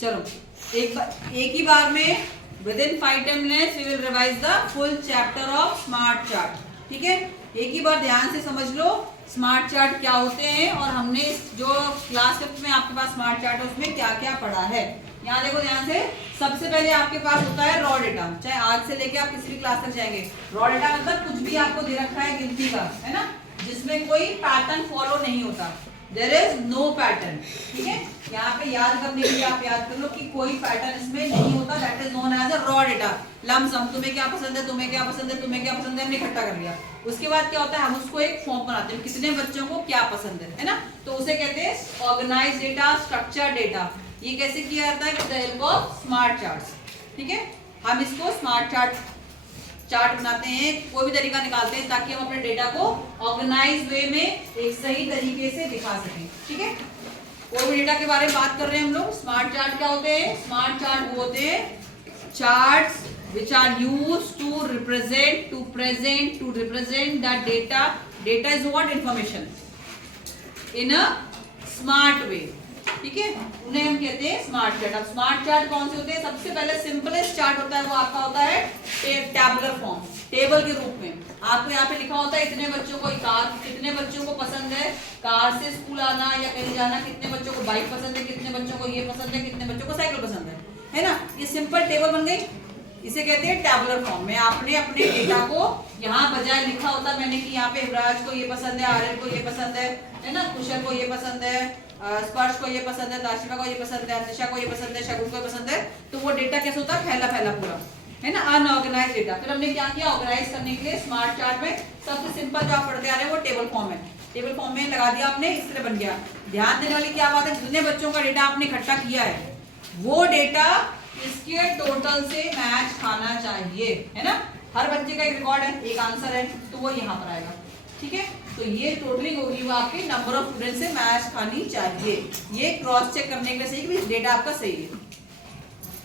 चलो एक ही बार में within 5 minutes we will revise the full chapter of smart chart. ठीक है, एक ही बार ध्यान से समझ लो स्मार्ट चार्ट क्या होते हैं और हमने जो क्लास 5 में आपके पास स्मार्ट चार्ट है उसमें क्या क्या पढ़ा है। यहाँ देखो ध्यान से, सबसे पहले आपके पास होता है रॉ डेटा। चाहे आज से लेके आप किसी भी क्लास तक जाएंगे, रॉ डेटा मतलब कुछ भी आपको दे रखा है गिनती का, है ना, जिसमें कोई पैटर्न फॉलो नहीं होता, देयर इज नो पैटर्न। ठीक है, यहाँ पे याद करने के लिए आप याद कर लो कि कोई पैटर्न इसमें नहीं होता, that is known as a raw data. Lump sum, तुम्हें क्या पसंद है, तुम्हें क्या पसंद है, तुम्हें क्या पसंद है, हमने इकट्ठा कर लिया। उसके बाद क्या होता है, हम उसको एक फॉर्म बनाते हैं, कितने बच्चों को क्या पसंद है ना, तो उसे कहते हैं ऑर्गेनाइज डेटा, स्ट्रक्चर डेटा। ये कैसे किया जाता है, with the help of smart charts. ठीक है, हम इसको स्मार्ट चार्ट बनाते हैं, कोई भी तरीका निकालते हैं ताकि हम अपने डेटा को ऑर्गेनाइज वे में एक सही तरीके से दिखा सकें। ठीक है, कोई भी डेटा के बारे में बात कर रहे हैं हम लोग। स्मार्ट चार्ट क्या होते हैं, स्मार्ट चार्ट वो होते हैं charts which are used to present the data is what information in a smart way। ठीक है, उन्हें हम कहते हैं स्मार्ट चार्ट। अब स्मार्ट चार्ट कौन से होते हैं, सबसे पहले सिंपलेस्ट चार्ट होता है वो आपका होता है टैबुलर फॉर्म, टेबल के रूप में। आपको यहाँ पे लिखा होता है इतने बच्चों को कार, कितने बच्चों को पसंद है कार से स्कूल आना या कहीं जाना, कितने बच्चों को बाइक पसंद है, कितने बच्चों को ये पसंद है, कितने बच्चों को साइकिल पसंद है ना। ये सिंपल टेबल बन गई, इसे कहते हैं टैबुलर फॉर्म में। आपने अपने डेटा को यहाँ बजाय लिखा होता मैंने कि यहाँ पे युवराज को ये पसंद है, आर्यन को ये पसंद है ना, कुशल को ये पसंद है, स्पर्श को ये पसंद है, दाशिका को ये पसंद है, अनिशा को ये पसंद है, शगुन को ये पसंद है, तो वो डेटा कैसे होता है, फैला फैला पूरा, है ना, अनऑर्गेनाइज डेटा। फिर हमने क्या किया, ऑर्गेनाइज करने के लिए स्मार्ट चार्ट में सबसे सिंपल जो आप पढ़ते आ रहे हैं वो टेबल फॉर्म है। टेबल फॉर्म में लगा दिया आपने, इस तरह बन गया। ध्यान देने वाली क्या बात है, जितने बच्चों का डेटा आपने इकट्ठा किया है वो डेटा इसके टोटल से मैच खाना चाहिए, है ना। हर बच्चे का एक रिकॉर्ड है, एक आंसर है, तो वो यहाँ पर आएगा। ठीक है, तो ये टोटलिंग होगी वो आपके नंबर ऑफ स्टूडेंट से मैच खानी चाहिए। ये क्रॉस चेक करने के लिए सही कि डेटा आपका सही है।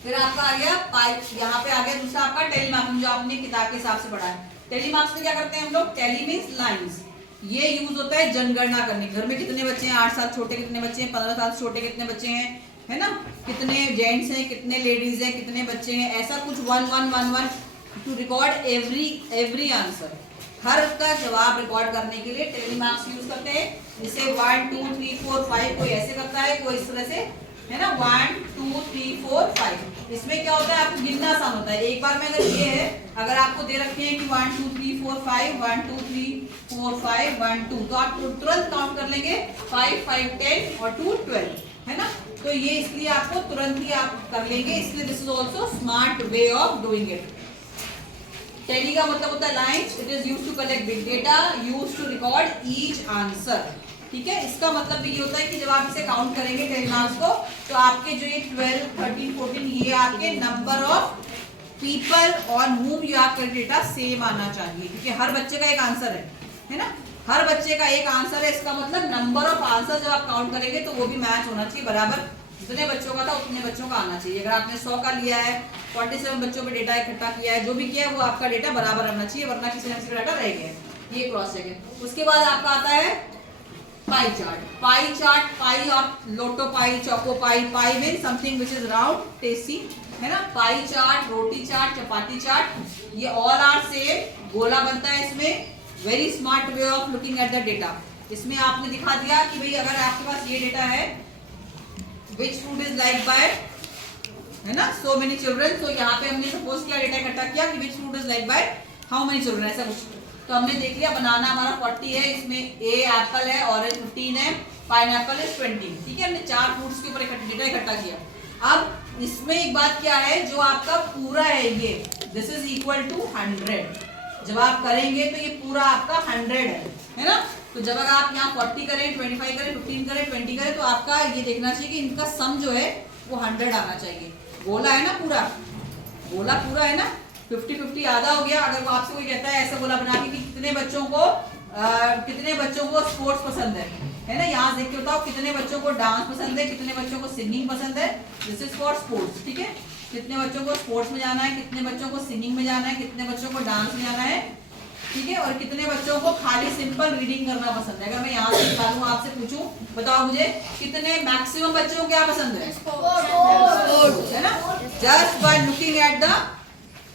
फिर आपका आ गया पाई, यहाँ पे आ गया दूसरा आपका टेलीमार्क्स, जो आपने किताब के हिसाब से पढ़ा है। टेलीमार्क्स में क्या करते हैं हम लोग, टेली मींस लाइंस। ये यूज होता है जनगणना करने, घर में कितने बच्चे हैं, 8 साल छोटे कितने बच्चे हैं, 15 साल छोटे कितने बच्चे हैं, है ना, कितने जेंट्स हैं, कितने लेडीज हैं, कितने बच्चे हैं, ऐसा कुछ 1 1 1 1 टू रिकॉर्ड एवरी आंसर। हर का जवाब रिकॉर्ड करने के लिए टेलीमार्क्स यूज करते हैं। इसे 1 2 3 4 5 कोई ऐसे करता है, कोई इस तरह से, है ना, 1 2 3 4 5। इसमें क्या होता है, आपको गिनना आसान होता है। एक बार में अगर ये है, अगर आपको दे रखे हैं कि 1 2 3 4 5 1 2 3 4 5 1 2, तो आप तुरंत काउंट कर लेंगे 5 5 10 और 2 12, है ना। तो ये इसलिए आपको तुरंत ही आप कर लेंगे, इसलिए this is also smart way of doing it. Tally का मतलब होता है lines, it is used to collect big data, used to record each answer. ठीक है, इसका मतलब भी ये होता है कि जब आप इसे काउंट करेंगे टेलीमार्क्स को, तो आपके जो ये 12 13 14 ये आपके number of people on whom you have collected data same आना चाहिए, क्योंकि हर बच्चे का एक आंसर है ना, हर बच्चे का एक आंसर है। इसका मतलब नंबर ऑफ आंसर जब आप काउंट करेंगे तो वो भी मैच होना चाहिए बराबर, जितने बच्चों का था उतने बच्चों का आना चाहिए। अगर आपने 100 का लिया है, 47 बच्चों पे डेटा इकट्ठा किया है, जो भी किया है वो आपका डेटा बराबर आना चाहिए, वरना किसी न किसी का डेटा रह गया है। ये क्रॉस चेक है। उसके बाद आपका आता है पाई चार्ट। पाई और लोटो पाई, चौको pie, pie mean something which is round tasty, है ना। Pie chart, roti chart, chapati chart, ये ऑल आर सेम, गोला बनता है इसमें। Very smart way of looking at the data. इसमें आपने दिखा दिया कि भाई अगर आपके पास ये डेटा है, which food is liked by, है ना, so many children, तो यहाँ पे हमने सपोज किया डेटा इकट्ठा किया कि which food is liked by how many children, ऐसा कुछ। तो हमने देख लिया बनाना हमारा 40 है, इसमें ए एप्पल है, ऑरेंज 15 है, पाइनएप्पल है 20। ठीक है, हमने 4 फ्रूट्स के ऊपर डेटा इकट्ठा किया। अब इसमें एक बात क्या है, जो आपका पूरा है ये, दिस इज इक्वल टू 100। जब आप करेंगे तो ये पूरा आपका 100 है ना। तो जब अगर आप यहाँ 40 करें, 25 करें, 15 करें, 20 करें, तो आपका ये देखना चाहिए कि इनका सम जो है वो 100 आना चाहिए। गोला है ना पूरा, गोला पूरा है ना, 50-50 आधा हो गया। अगर वो आपसे कोई कहता है ऐसा गोला बना के कि कितने बच्चों को स्पोर्ट्स पसंद है ना, यहाँ देख के बताओ कितने बच्चों को डांस पसंद है, कितने बच्चों को सिंगिंग पसंद है, दिस इज फॉर स्पोर्ट्स। ठीक है, कितने बच्चों को स्पोर्ट्स में जाना है, कितने बच्चों को सिंगिंग में जाना है, कितने बच्चों को डांस में जाना है, ठीक है, और कितने बच्चों को खाली सिंपल रीडिंग करना पसंद है। अगर मैं यहाँ से निकालूं, आपसे पूछूं, बताओ मुझे कितने मैक्सिमम बच्चों को क्या पसंद है, Just by looking at the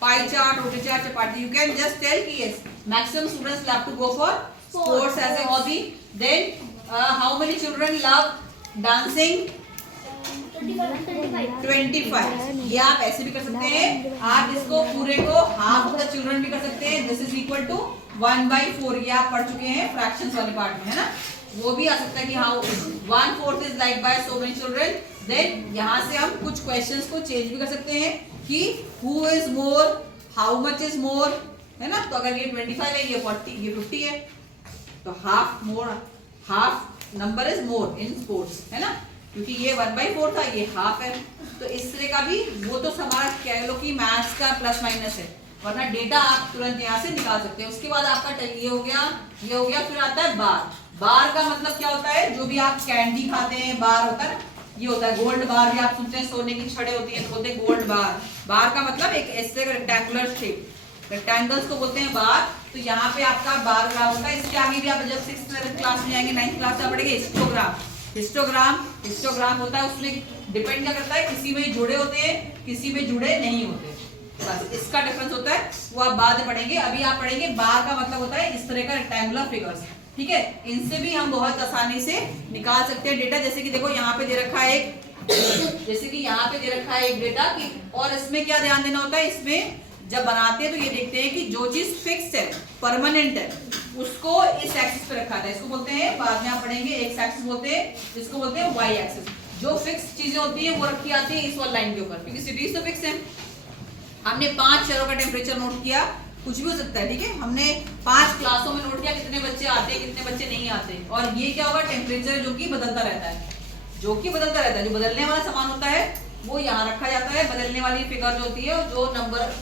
pie chart, roti chart, chapati, you can just tell कि yes, maximum students love to go for sports as a hobby. Then how many children love dancing? 25. ये आप ऐसे भी कर सकते हैं, आप इसको पूरे को हाफ ऑफ द चिल्ड्रन भी कर सकते हैं. This is equal to 1/4. ये आप पढ़ चुके हैं फ्रैक्शंस वाले पार्ट में, है ना. वो भी आ सकता है कि how 1/4 is like by so many children. Then यहाँ से हम कुछ क्वेश्चंस को चेंज भी कर सकते हैं कि who is more, how much is more, है ना. तो अगर ये 25 है, ये 40, ये 50 है, तो half more, half number is more in sports, है ना. क्योंकि ये 1/4 था, ये हाफ है. तो इस तरह का भी, वो तो हमारा कह लो कि मैथ्स का प्लस माइनस है, वरना डेटा आप तुरंत यहाँ से निकाल सकते हैं. उसके बाद आपका ये हो गया, ये हो गया. फिर आता है बार. बार का मतलब क्या होता है? जो भी आप कैंडी खाते हैं, बार होता है. ये होता है गोल्ड बार, भी आप सुनते हैं सोने की छड़े होती हैं तो बोलते हैं गोल्ड बार. बार का मतलब एक ऐसे रेक्टेंगुलर शेप, रेक्टेंगल्स को बोलते हैं बार. तो यहाँ पे आपका बार ग्राफ होता है. इसके आगे भी आप जब 6th क्लास में जाएंगे, 9th क्लास में पढ़ेंगे हिस्टोग्राम. हिस्टोग्राम होता है. उसमें डिपेंड क्या करता है, किसी में जुड़े होते हैं, किसी में जुड़े नहीं होते. बस इसका डिफरेंस होता है, वो आप बाद में पढ़ेंगे. अभी आप पढ़ेंगे बार का मतलब होता है इस तरह का रेक्टेंगुलर फिगर्स. ठीक है, इनसे भी हम बहुत आसानी से निकाल सकते हैं डेटा. जैसे कि देखो यहाँ पे दे रखा है एक, जैसे कि यहाँ पे दे रखा है एक डेटा की. और इसमें क्या ध्यान देना होता है, इसमें जब बनाते हैं तो ये देखते हैं कि जो चीज फिक्स है, परमानेंट है, उसको इस एक्सिस पे रखा था. इसको बोलते हैं, बाद में आप पढ़ेंगे, एक्स एक्सिस बोलते हैं, इसको बोलते हैं वाई एक्सिस. जो फिक्स चीजें होती हैं वो रखी आती है इस वाली लाइन के ऊपर, क्योंकि सिटीज तो फिक्स है. हमने 5 शहरों का टेम्परेचर नोट किया, कुछ भी हो सकता है. ठीक है, हमने 5 क्लासों में नोट किया कितने बच्चे आते हैं, कितने बच्चे नहीं आते. और ये क्या होगा, टेम्परेचर जो कि बदलता रहता है, जो कि बदलता रहता है. जो बदलने वाला सामान होता है वो यहाँ रखा जाता है. बदलने वाली फिगर जो होती है, जो नंबर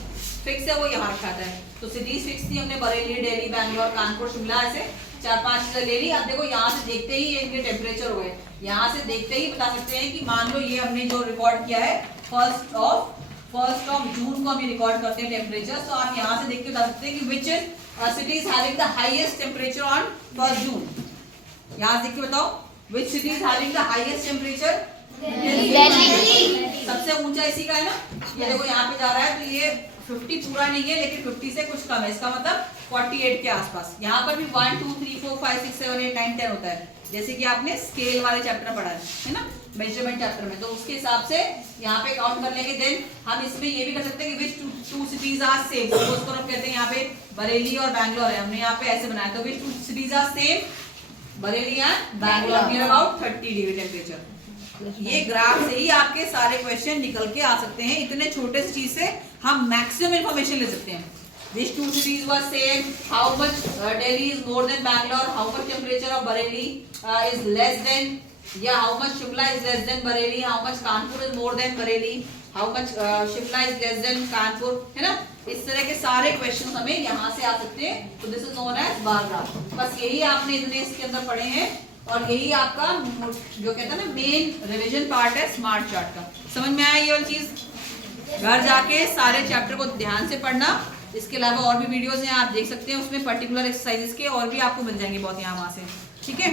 फिक्स है वो यहाँ रखा जाता है. तो सिटीज फिक्स थी हमने, बरेली, दिल्ली, बैंगलोर, कानपुर, शिमला, ऐसे 4-5 चीजें ले ली. अब देखो यहाँ से देखते ही इनके टेम्परेचर हो गए. यहाँ से देखते ही बता सकते हैं कि मान लो ये हमने जो रिकॉर्ड किया है 1st ऑफ जून को हम रिकॉर्ड करते हैं टेम्परेचर. तो आप यहाँ से देख के बता सकते हैं कि which city is having the highest temperature on 1st जून. यहाँ से देख के बताओ, which city is having the highest temperature. सबसे ऊंचा इसी का है ना. ये देखो यहाँ पे जा रहा है, तो ये 50 पूरा नहीं है, लेकिन 50 से कुछ कम है. इसका मतलब 48 के आसपास. यहाँ पर भी 1 2 3 4 5 6 7 8 9 10 होता है, जैसे कि आपने स्केल वाले चैप्टर में पढ़ा है ना, मेजरमेंट चैप्टर में. तो उसके हिसाब से यहाँ पे काउंट कर लेंगे. देन हम इसमें ये भी कर सकते हैं कि विच टू सिटीज आर सेम. उसको हम कहते हैं, यहाँ पे बरेली और बैंगलोर है, हमने यहाँ पे ऐसे बनाया. तो which two cities are same, Bareilly and Bangalore, near about 30 degree temperature. ये ग्राफ से ही आपके सारे क्वेश्चन निकल के आ सकते हैं. इतने छोटे चीज से हम मैक्सिमम इंफॉर्मेशन ले सकते हैं. These two cities were same. How much Delhi is more than Bangalore? How much temperature of Bareilly is less than? Yeah, how much Shimla is less than Bareilly? How much Kanpur is more than Bareilly? How much Shimla is less than Kanpur? है ना. इस तरह के सारे question हमें यहाँ से आ सकते हैं. तो this is known as bar graph. बस यही आपने इतने इसके अंदर पढ़े हैं, और यही आपका जो कहते हैं ना मेन रिवीजन पार्ट है स्मार्ट चार्ट का. समझ में आया ये वाली चीज? घर जाके सारे चैप्टर को ध्यान से पढ़ना. इसके अलावा और भी वीडियोस हैं, आप देख सकते हैं. उसमें पर्टिकुलर एक्सरसाइजेस के और भी आपको मिल जाएंगे बहुत यहाँ वहाँ से. ठीक है.